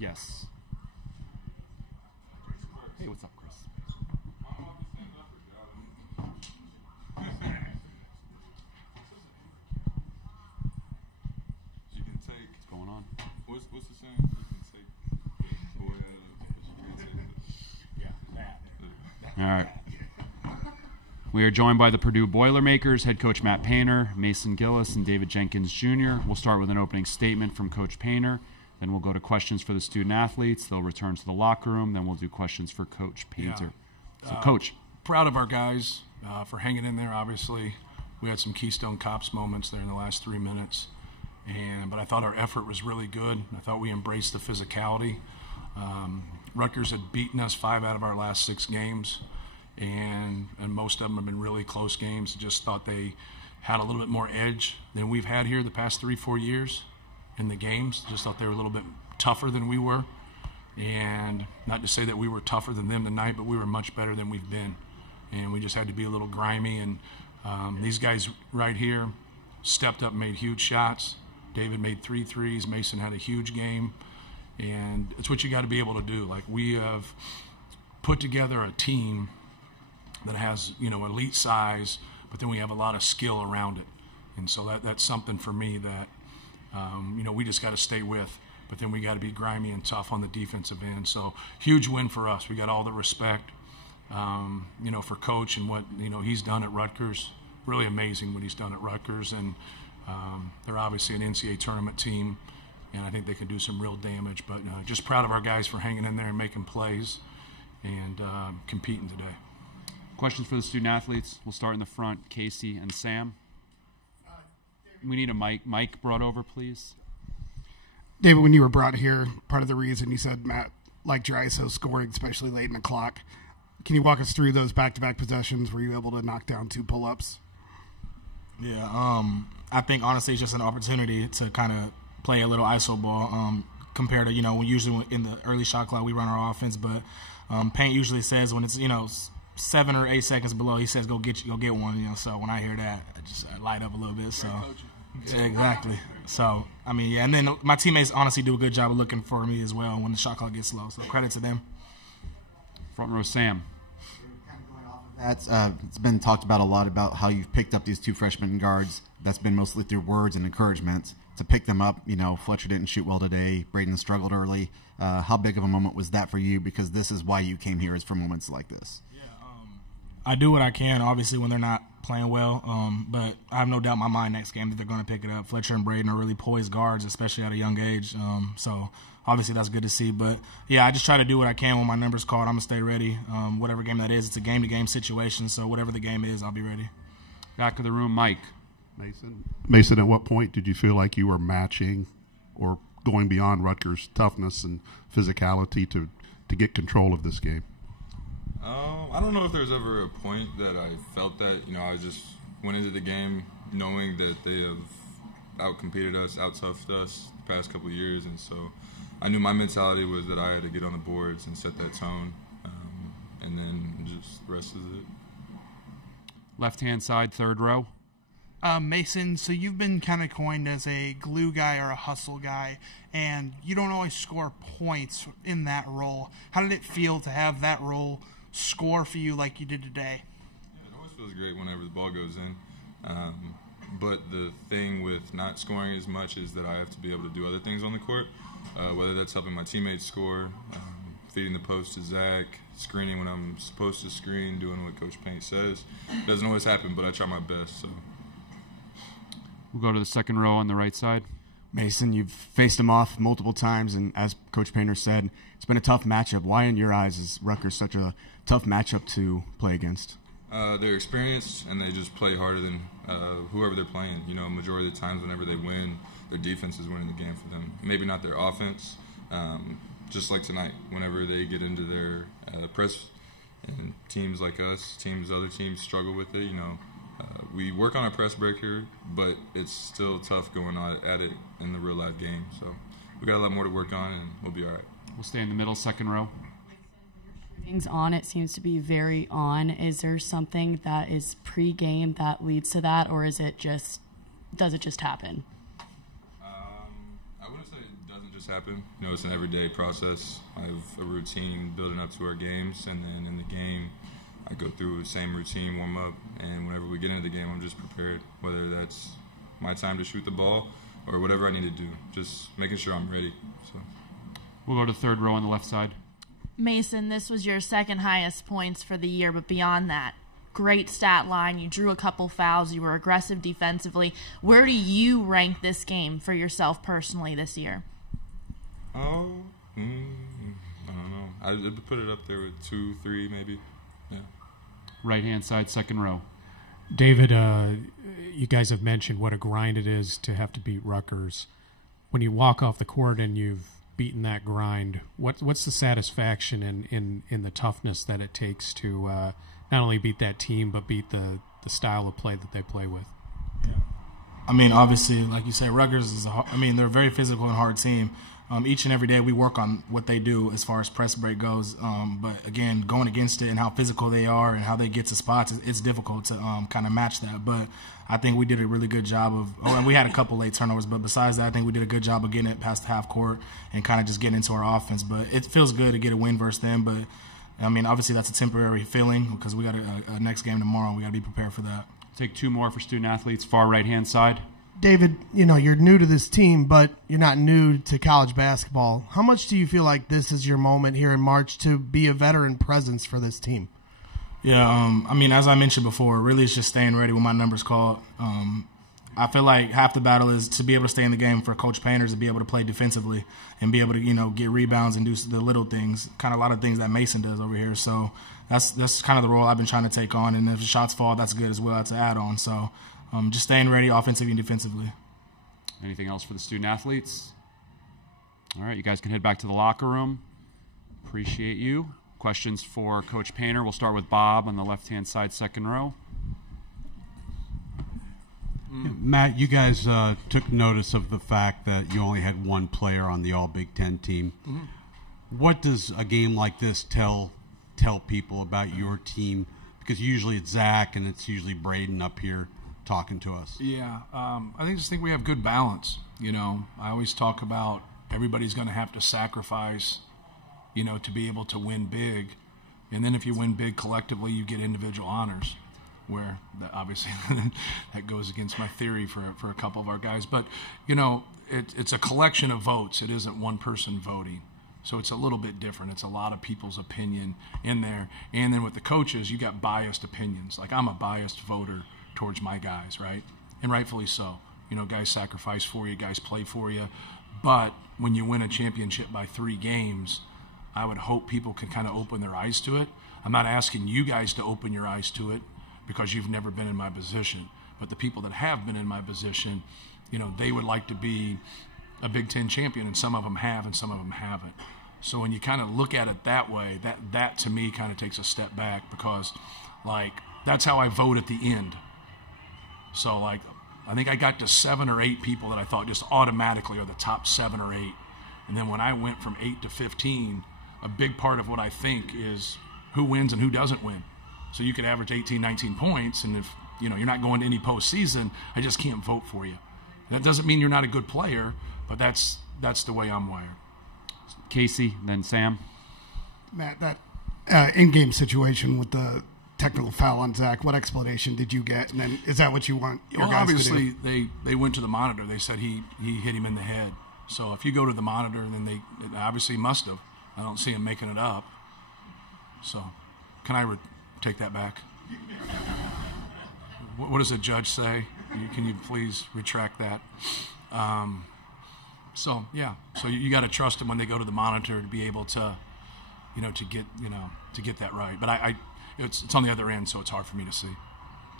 Yes. Hey, what's up, Chris? You can take. What's going on? What's the saying? You can take the boy out of, but you can't take the. All right. We are joined by the Purdue Boilermakers, head coach Matt Painter, Mason Gillis, and David Jenkins Jr. We'll start with an opening statement from Coach Painter. Then we'll go to questions for the student athletes. They'll return to the locker room. Then we'll do questions for Coach Painter. Yeah. So, Coach. Proud of our guys for hanging in there, obviously. We had some Keystone Cops moments there in the last 3 minutes. But I thought our effort was really good. I thought we embraced the physicality. Rutgers had beaten us 5 out of our last 6 games. And most of them have been really close games. Just thought they had a little bit more edge than we've had here the past 3-4 years in the games. Just thought they were a little bit tougher than we were. And not to say that we were tougher than them tonight, but we were much better than we've been. And we just had to be a little grimy. And these guys right here stepped up and made huge shots. David made 3 threes. Mason had a huge game. And it's what you got to be able to do. Like, we have put together a team that has, elite size, but then we have a lot of skill around it. And so that's something for me that, we just got to stay with. But then we got to be grimy and tough on the defensive end. So huge win for us. We got all the respect, for Coach and what, he's done at Rutgers. Really amazing what he's done at Rutgers. And they're obviously an NCAA tournament team, and I think they can do some real damage. But just proud of our guys for hanging in there and making plays and competing today. Questions for the student athletes. We'll start in the front. Casey and Sam. We need a mic. Mike brought over, please. David, when you were brought here, part of the reason you said Matt liked your ISO scoring, especially late in the clock. Can you walk us through those back-to-back possessions? Were you able to knock down 2 pull-ups? Yeah, I think honestly it's just an opportunity to kind of play a little ISO ball compared to, when usually in the early shot clock we run our offense, but Paint usually says when it's, 7 or 8 seconds below, he says go get one. So when I hear that, I just light up a little bit. So yeah, exactly. So I mean, yeah, and then my teammates honestly do a good job of looking for me as well when the shot clock gets low. So credit to them. Front row, Sam. It's been talked about a lot about how you've picked up these 2 freshman guards. That's been mostly through words and encouragement to pick them up. Fletcher didn't shoot well today. Braden struggled early. How big of a moment was that for you? Because this is why you came here, is for moments like this. I do what I can, obviously, when they're not playing well. But I have no doubt in my mind next game that they're going to pick it up. Fletcher and Braden are really poised guards, especially at a young age. So obviously that's good to see. But, yeah, I just try to do what I can when my number's called. I'm going to stay ready. Whatever game that is, it's a game-to-game situation. So whatever the game is, I'll be ready. Back of the room, Mike. Mason, at what point did you feel like you were matching or going beyond Rutgers' toughness and physicality to get control of this game? I don't know if there's ever a point that I felt that. I just went into the game knowing that they have outcompeted us, out-toughed us the past couple of years, and so I knew my mentality was that I had to get on the boards and set that tone, and then just the rest is it. Left-hand side, third row. Mason, so you've been kind of coined as a glue guy or a hustle guy, and you don't always score points in that role. How did it feel to have that role score for you like you did today? Yeah, it always feels great whenever the ball goes in. But the thing with not scoring as much is that I have to be able to do other things on the court, whether that's helping my teammates score, feeding the post to Zach, screening when I'm supposed to screen, doing what Coach Paint says. It doesn't always happen, but I try my best. So. We'll go to the second row on the right side. Mason, you've faced him off multiple times, and as Coach Painter said, it's been a tough matchup. Why, in your eyes, is Rutgers such a tough matchup to play against? They're experienced, and they just play harder than whoever they're playing. Majority of the times whenever they win, their defense is winning the game for them. Maybe not their offense, just like tonight. Whenever they get into their press, and teams like us, other teams struggle with it, we work on a press breaker, but it's still tough going at it in the real life game. So we got a lot more to work on, and we'll be all right. We'll stay in the middle, second row. Shooting's on. It seems to be very on. Is there something that is pre-game that leads to that, or does it just happen? I wouldn't say it doesn't just happen. You know, it's an everyday process. I have a routine building up to our games, and then in the game, I go through the same routine, warm up, and whenever we get into the game, I'm just prepared, whether that's my time to shoot the ball or whatever I need to do, just making sure I'm ready. So We'll go to third row on the left side. Mason, this was your second highest points for the year, but beyond that, great stat line. You drew a couple fouls. You were aggressive defensively. Where do you rank this game for yourself personally this year? I don't know. I'd put it up there with 2, 3 maybe. Yeah. Right-hand side, second row. David, you guys have mentioned what a grind it is to have to beat Rutgers. When you walk off the court and you've beaten that grind, what's the satisfaction in the toughness that it takes to not only beat that team but beat the style of play that they play with? Yeah. I mean, obviously, like you say, Rutgers is they're a very physical and hard team. Each and every day we work on what they do as far as press break goes. But again, going against it and how physical they are and how they get to spots, it's difficult to kind of match that. But I think we did a really good job of, and we had a couple late turnovers, but besides that, I think we did a good job of getting it past the half court and kind of just getting into our offense. But it feels good to get a win versus them. But I mean, obviously that's a temporary feeling because we got a next game tomorrow and we got to be prepared for that. Take two more for student athletes, far right-hand side. David, you're new to this team, but you're not new to college basketball. How much do you feel like this is your moment here in March to be a veteran presence for this team? Yeah, as I mentioned before, really it's just staying ready when my number's called. I feel like half the battle is to be able to stay in the game for Coach Painter, to be able to play defensively and be able to, get rebounds and do the little things, kind of a lot of things that Mason does over here. So that's kind of the role I've been trying to take on. And if the shots fall, that's good as well. That's an add-on. So just staying ready offensively and defensively. Anything else for the student athletes? All right, you guys can head back to the locker room. Appreciate you. Questions for Coach Painter. We'll start with Bob on the left-hand side, second row. Matt, you guys took notice of the fact that you only had one player on the All-Big Ten team. Mm-hmm. What does a game like this tell people about your team? Because usually it's Zach and it's usually Braden up here talking to us. Yeah, I think we have good balance. I always talk about everybody's going to have to sacrifice, to be able to win big. And then if you win big collectively, you get individual honors, where obviously that goes against my theory for a couple of our guys. But, it's a collection of votes. It isn't one person voting. So it's a little bit different. It's a lot of people's opinion in there. And then with the coaches, you got biased opinions. Like I'm a biased voter towards my guys, right? And rightfully so. Guys sacrifice for you, guys play for you. But when you win a championship by 3 games, I would hope people can kind of open their eyes to it. I'm not asking you guys to open your eyes to it because you've never been in my position. But the people that have been in my position, they would like to be a Big Ten champion, and some of them have and some of them haven't. So when you kind of look at it that way, that to me kind of takes a step back because, that's how I vote at the end. So, I think I got to 7 or 8 people that I thought just automatically are the top 7 or 8. And then when I went from 8 to 15, a big part of what I think is who wins and who doesn't win. So you could average 18, 19 points, and if you're not going to any postseason, I just can't vote for you. That doesn't mean you're not a good player, but that's the way I'm wired. Casey, then Sam. Matt, that in-game situation with the technical foul on Zach, what explanation did you get? And then is that what you want your guys obviously, to do? they went to the monitor. They said he hit him in the head. So if you go to the monitor, then they obviously must have. I don't see him making it up. So can I take that back? What does the judge say? Can you please retract that? So you got to trust them when they go to the monitor to be able to, to get that right. But it's on the other end, so it's hard for me to see.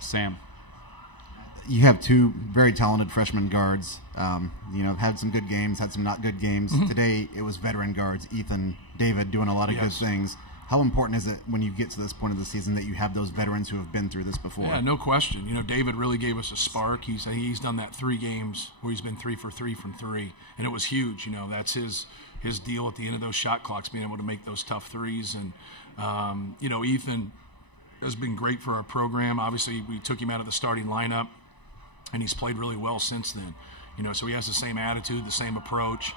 Sam. You have 2 very talented freshman guards. Had some good games, had some not good games. Mm-hmm. Today it was veteran guards, Ethan, David, doing a lot of good things. How important is it when you get to this point of the season that you have those veterans who have been through this before? Yeah, no question. David really gave us a spark. He's done that 3 games where he's been 3 for 3 from 3, and it was huge. That's his deal at the end of those shot clocks, being able to make those tough threes. And Ethan has been great for our program. Obviously, we took him out of the starting lineup, and he's played really well since then. So he has the same attitude, the same approach.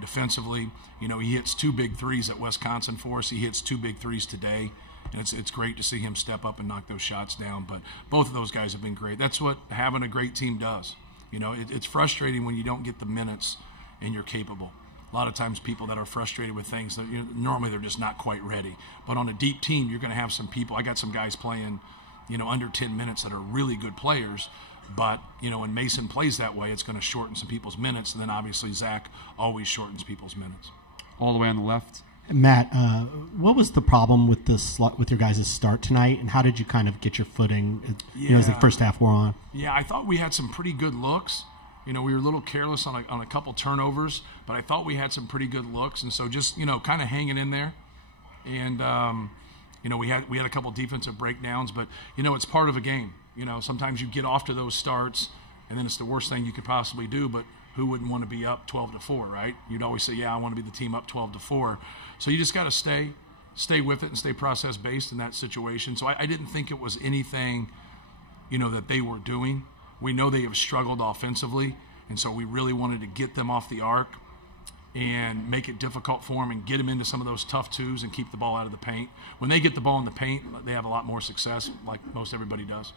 defensively, he hits 2 big threes at Wisconsin for us. He hits 2 big threes today. And it's great to see him step up and knock those shots down. But both of those guys have been great. That's what having a great team does. It's frustrating when you don't get the minutes and you're capable. A lot of times people that are frustrated with things, that normally they're just not quite ready. But on a deep team, you're going to have some people. I got some guys playing, under 10 minutes that are really good players. But, when Mason plays that way, it's going to shorten some people's minutes. And then obviously Zach always shortens people's minutes. All the way on the left. Matt, what was the problem with with your guys' start tonight, and how did you kind of get your footing as the first half wore on? Yeah, I thought we had some pretty good looks. We were a little careless on a couple turnovers, but I thought we had some pretty good looks, and so just kind of hanging in there. And we had a couple defensive breakdowns, but it's part of a game. Sometimes you get off to those starts, and then it's the worst thing you could possibly do, but who wouldn't want to be up 12-4, right? You'd always say, yeah, I want to be the team up 12-4. So you just got to stay with it and stay process-based in that situation. So I didn't think it was anything, that they were doing. We know they have struggled offensively, and so we really wanted to get them off the arc and make it difficult for them and get them into some of those tough twos and keep the ball out of the paint. When they get the ball in the paint, they have a lot more success, like most everybody does.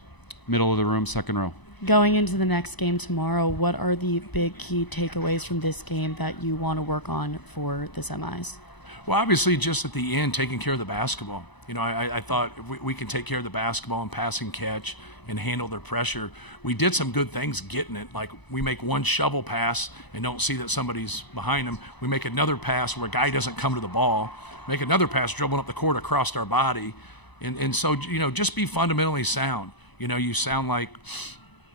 Middle of the room, second row. Going into the next game tomorrow, what are the big key takeaways from this game that you want to work on for the semis? Well, obviously, just at the end, taking care of the basketball. I thought if we can take care of the basketball and pass and catch and handle their pressure, we did some good things getting it. Like we make one shovel pass and don't see that somebody's behind them. We make another pass where a guy doesn't come to the ball. Make another pass dribbling up the court across our body. And so, just be fundamentally sound. You sound like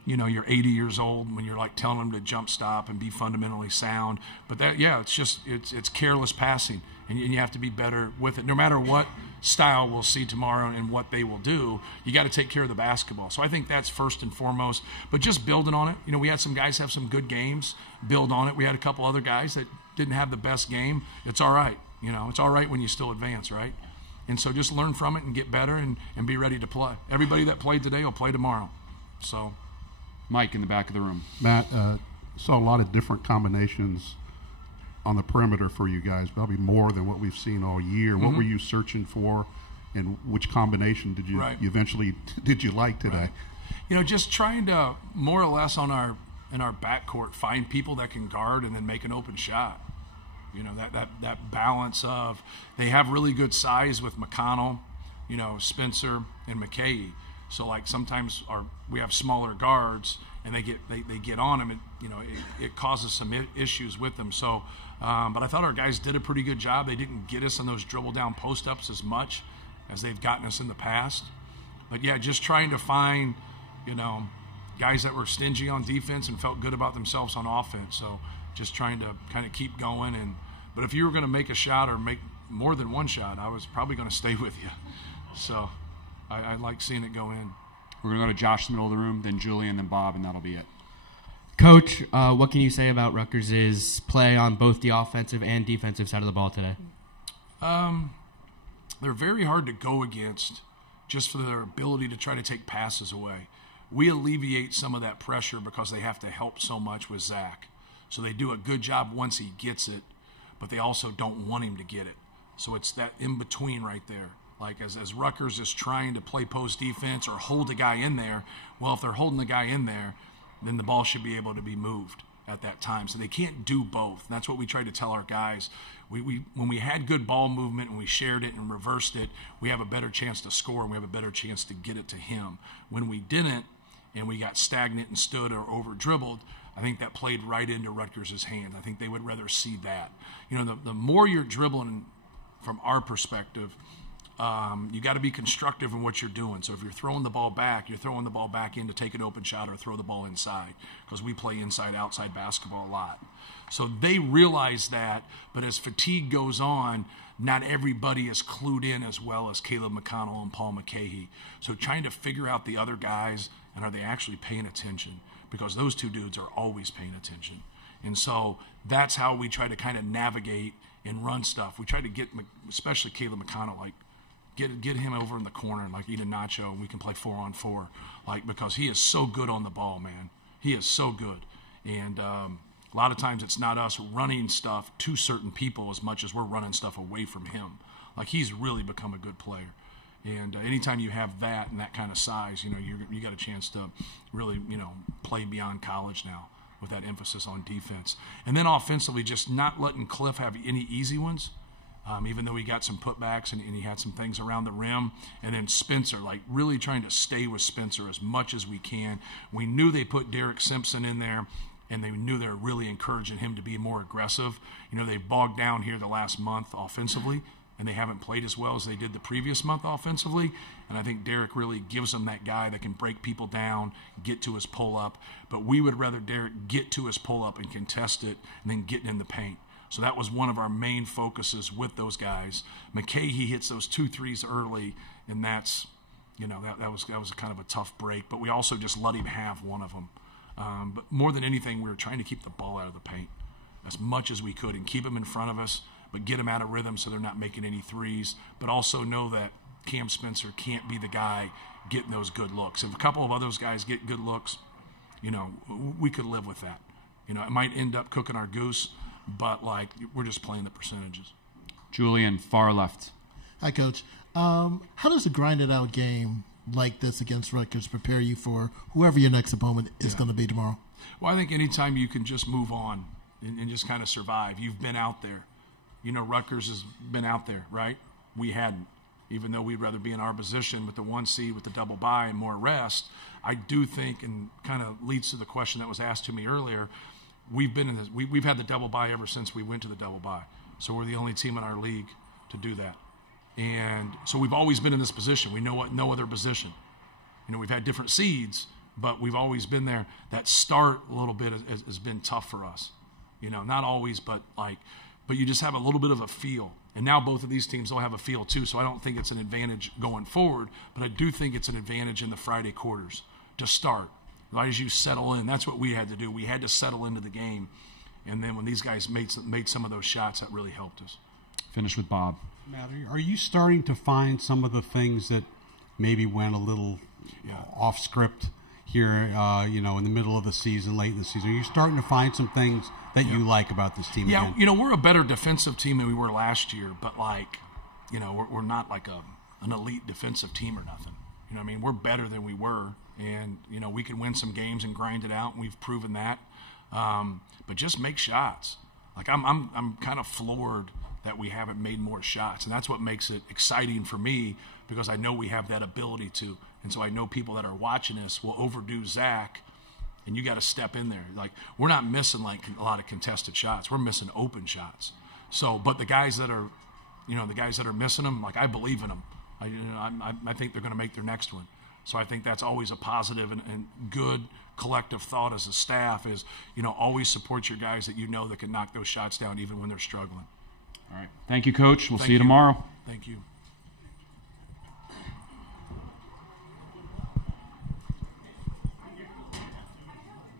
you're 80 years old when you're like telling them to jump stop and be fundamentally sound. But it's careless passing, and you have to be better with it. No matter what style we'll see tomorrow and what they will do, you got to take care of the basketball. So I think that's first and foremost. But just building on it. We had some guys have some good games. Build on it. We had a couple other guys that didn't have the best game. It's all right. It's all right when you still advance, right? And so just learn from it and get better and be ready to play. Everybody that played today will play tomorrow. So. Mike in the back of the room. Matt, saw a lot of different combinations on the perimeter for you guys, probably more than what we've seen all year. Mm-hmm. What were you searching for, and which combination did you eventually like today? Right. Just trying to more or less in our backcourt find people that can guard and then make an open shot. That balance of they have really good size with McConnell, Spencer and McKay. So like sometimes we have smaller guards and they get on them, and it causes some issues with them. So, but I thought our guys did a pretty good job. They didn't get us on those dribble down post ups as much as they've gotten us in the past. But yeah, just trying to find guys that were stingy on defense and felt good about themselves on offense. So just trying to kind of keep going. But if you were going to make a shot or make more than one shot, I was probably going to stay with you. So. I like seeing it go in. We're going to go to Josh in the middle of the room, then Julian, then Bob, and that'll be it. Coach, what can you say about Rutgers' play on both the offensive and defensive side of the ball today? They're very hard to go against just for their ability to try to take passes away. We alleviate some of that pressure because they have to help so much with Zach. So they do a good job once he gets it, but they also don't want him to get it. So it's that in-between right there. Like as Rutgers is trying to play post defense or hold a guy in there, well, if they're holding the guy in there, then the ball should be able to be moved at that time. So they can't do both. And that's what we try to tell our guys. When we had good ball movement and we shared it and reversed it, we have a better chance to score and we have a better chance to get it to him. When we didn't and we got stagnant and stood or over dribbled, I think that played right into Rutgers' hands. I think they would rather see that. The more you're dribbling from our perspective, you got to be constructive in what you're doing. So if you're throwing the ball back, you're throwing the ball back in to take an open shot or throw the ball inside, because we play inside-outside basketball a lot. So they realize that, but as fatigue goes on, not everybody is clued in as well as Caleb McConnell and Paul McCahey. So trying to figure out the other guys, and are they actually paying attention? Because those two dudes are always paying attention. And so that's how we try to kind of navigate and run stuff. We try to get, especially Caleb McConnell, like, Get him over in the corner and like eat a nacho, and we can play 4-on-4, like, because he is so good on the ball, man. He is so good, and A lot of times it's not us running stuff to certain people as much as we're running stuff away from him. Like, he's really become a good player. And anytime you have that and that kind of size, you know, you got a chance to really, you know, play beyond college now with that emphasis on defense. And then offensively, just not letting Cliff have any easy ones, even though he got some putbacks and he had some things around the rim. And then Spencer, like, really trying to stay with Spencer as much as we can. We knew they put Derek Simpson in there, and they knew they were really encouraging him to be more aggressive. You know, they bogged down here the last month offensively, and they haven't played as well as they did the previous month offensively. And I think Derek really gives them that guy that can break people down, get to his pull-up. But we would rather Derek get to his pull-up and contest it and then get in the paint. So that was one of our main focuses with those guys. McKay, he hits those 2 threes early, and that's, you know, that was kind of a tough break. But we also just let him have one of them. But more than anything, we were trying to keep the ball out of the paint as much as we could and keep them in front of us, but get them out of rhythm so they're not making any threes, but also know that Cam Spencer can't be the guy getting those good looks. If a couple of those guys get good looks, you know, we could live with that. You know, it might end up cooking our goose, but, like, we're just playing the percentages. Julian, far left. Hi, Coach. How does a grinded-out game like this against Rutgers prepare you for whoever your next opponent is going to be tomorrow? Well, I think anytime you can just move on and just kind of survive, you've been out there. You know, Rutgers has been out there, right? We hadn't. Even though we'd rather be in our position with the 1 seed with the double bye and more rest, I do think, and kind of leads to the question that was asked to me earlier, we've been in this, we've had the double bye ever since we went to the double bye. So we're the only team in our league to do that. And so we've always been in this position. We know what no other position. You know, we've had different seeds, but we've always been there. That start a little bit has been tough for us. You know, not always, but you just have a little bit of a feel. And now both of these teams don't have a feel too, so I don't think it's an advantage going forward, but I do think it's an advantage in the Friday quarters to start. Right as you settle in, that's what we had to do. We had to settle into the game. And then when these guys made some of those shots, that really helped us. Finish with Bob. Matt, are you starting to find some of the things that maybe went a little off script here, you know, in the middle of the season, late in the season? Are you starting to find some things that you like about this team? Yeah, again? you know, we're a better defensive team than we were last year, but, like, you know, we're not like an elite defensive team or nothing. You know what I mean? We're better than we were, and, you know, we can win some games and grind it out, and we've proven that. But just make shots. Like, I'm kind of floored that we haven't made more shots, and that's what makes it exciting for me, because I know we have that ability to. And so I know people that are watching us will overdo Zach, and you got to step in there. Like, we're not missing, like, a lot of contested shots. We're missing open shots. So, but the guys that are, you know, the guys that are missing them, like, I believe in them. I think they're going to make their next one. So I think that's always a positive and good collective thought as a staff is, you know, always support your guys that you know that can knock those shots down even when they're struggling. All right. Thank you, Coach. We'll see you tomorrow. Thank you.